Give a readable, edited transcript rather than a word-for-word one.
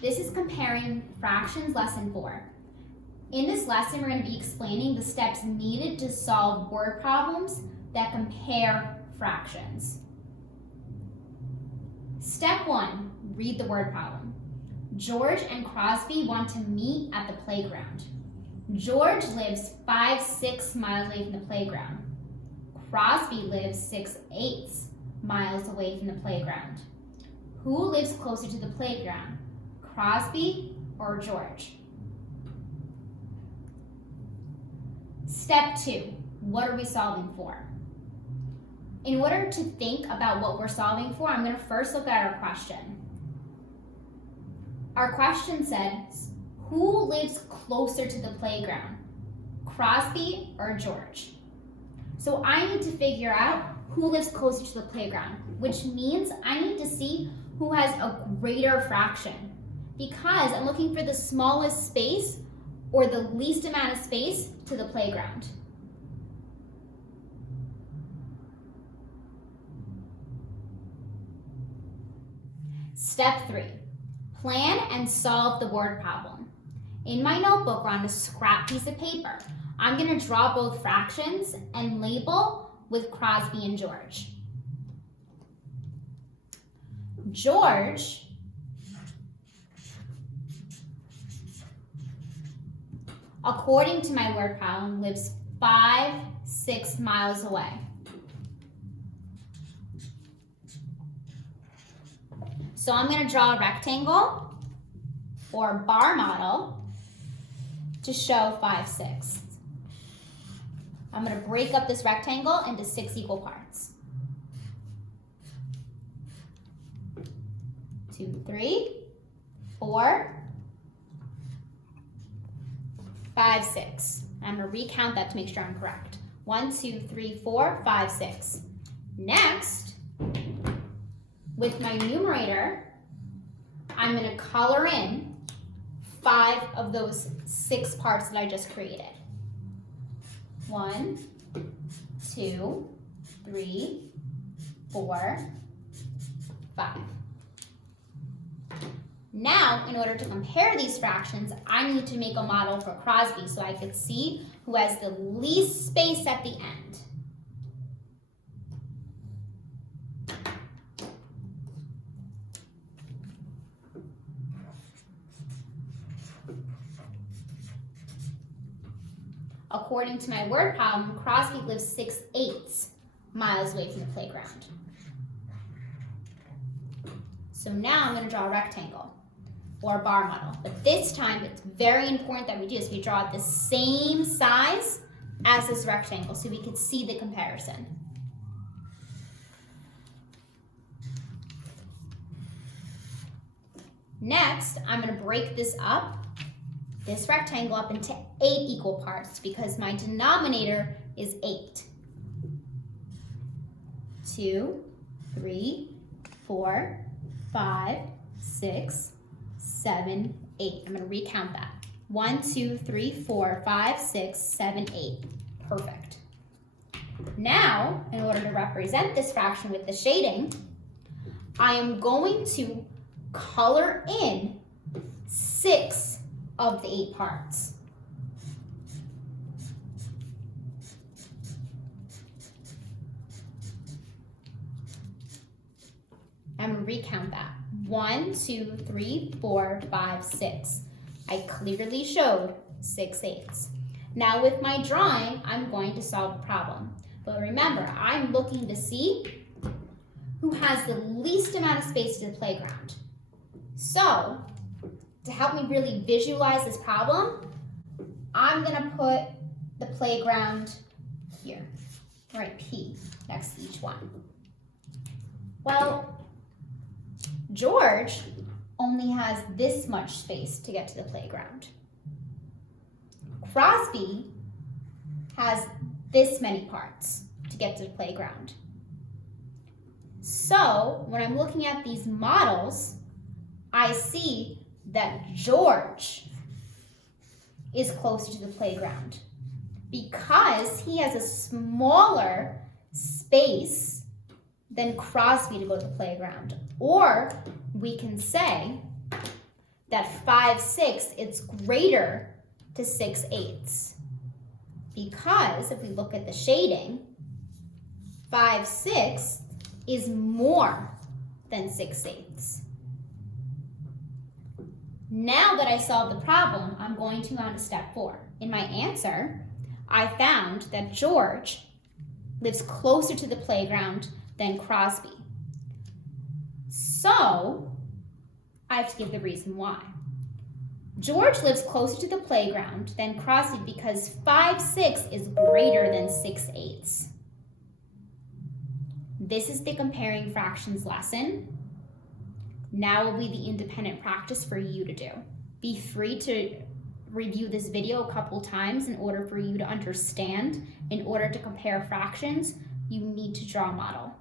This is comparing fractions lesson 4. In this lesson, we're going to be explaining the steps needed to solve word problems that compare fractions. Step 1, read the word problem. George and Crosby want to meet at the playground. George lives 5-6 miles away from the playground. Crosby lives 6-8 miles away from the playground. Who lives closer to the playground, Crosby or George? Step 2, what are we solving for? In order to think about what we're solving for, I'm going to first look at our question. Our question says, who lives closer to the playground, Crosby or George? So I need to figure out who lives closer to the playground, which means I need to see who has a greater fraction, because I'm looking for the smallest space or the least amount of space to the playground. Step 3, plan and solve the word problem. In my notebook or on a scrap piece of paper, I'm going to draw both fractions and label with Crosby and George. George according to my word problem, lives 5-6 miles away. So I'm going to draw a rectangle or bar model to show 5-6. I'm going to break up this rectangle into 6 equal parts. 2, 3, 4, 5, 6. I'm going to recount that to make sure I'm correct. 1, 2, 3, 4, 5, 6. Next, with my numerator, I'm going to color in 5 of those 6 parts that I just created. 1, 2, 3, 4, 5. Now, in order to compare these fractions, I need to make a model for Crosby so I could see who has the least space at the end. According to my word problem, Crosby lives 6-8 miles away from the playground. So now I'm going to draw a rectangle or a bar model. But this time, it's very important that we do this. We draw it the same size as this rectangle so we could see the comparison. Next, I'm going to break this rectangle up into 8 equal parts because my denominator is 8. 2, 3, 4, 5, 6, 7, 8. I'm going to recount that. 1, 2, 3, 4, 5, 6, 7, 8. Perfect. Now, in order to represent this fraction with the shading, I am going to color in 6 of the 8 parts. I'm going to recount that. 1, 2, 3, 4, 5, 6. I clearly showed 6/8. Now with my drawing, I'm going to solve the problem. But remember, I'm looking to see who has the least amount of space to the playground. So, to help me really visualize this problem, I'm going to put the playground here, right, P, next to each one. Well, George only has this much space to get to the playground. Crosby has this many parts to get to the playground. So, when I'm looking at these models, I see that George is closer to the playground because he has a smaller space than Crosby to go to the playground. Or we can say that 5/6 is greater to 6/8. Because if we look at the shading, 5/6 is more than 6/8. Now that I solved the problem, I'm going to go on to step 4. In my answer, I found that George lives closer to the playground than Crosby. So, I have to give the reason why. George lives closer to the playground than Crosby because 5/6 is greater than 6/8. This is the comparing fractions lesson. Now will be the independent practice for you to do. Be free to review this video a couple times in order for you to understand. In order to compare fractions, you need to draw a model.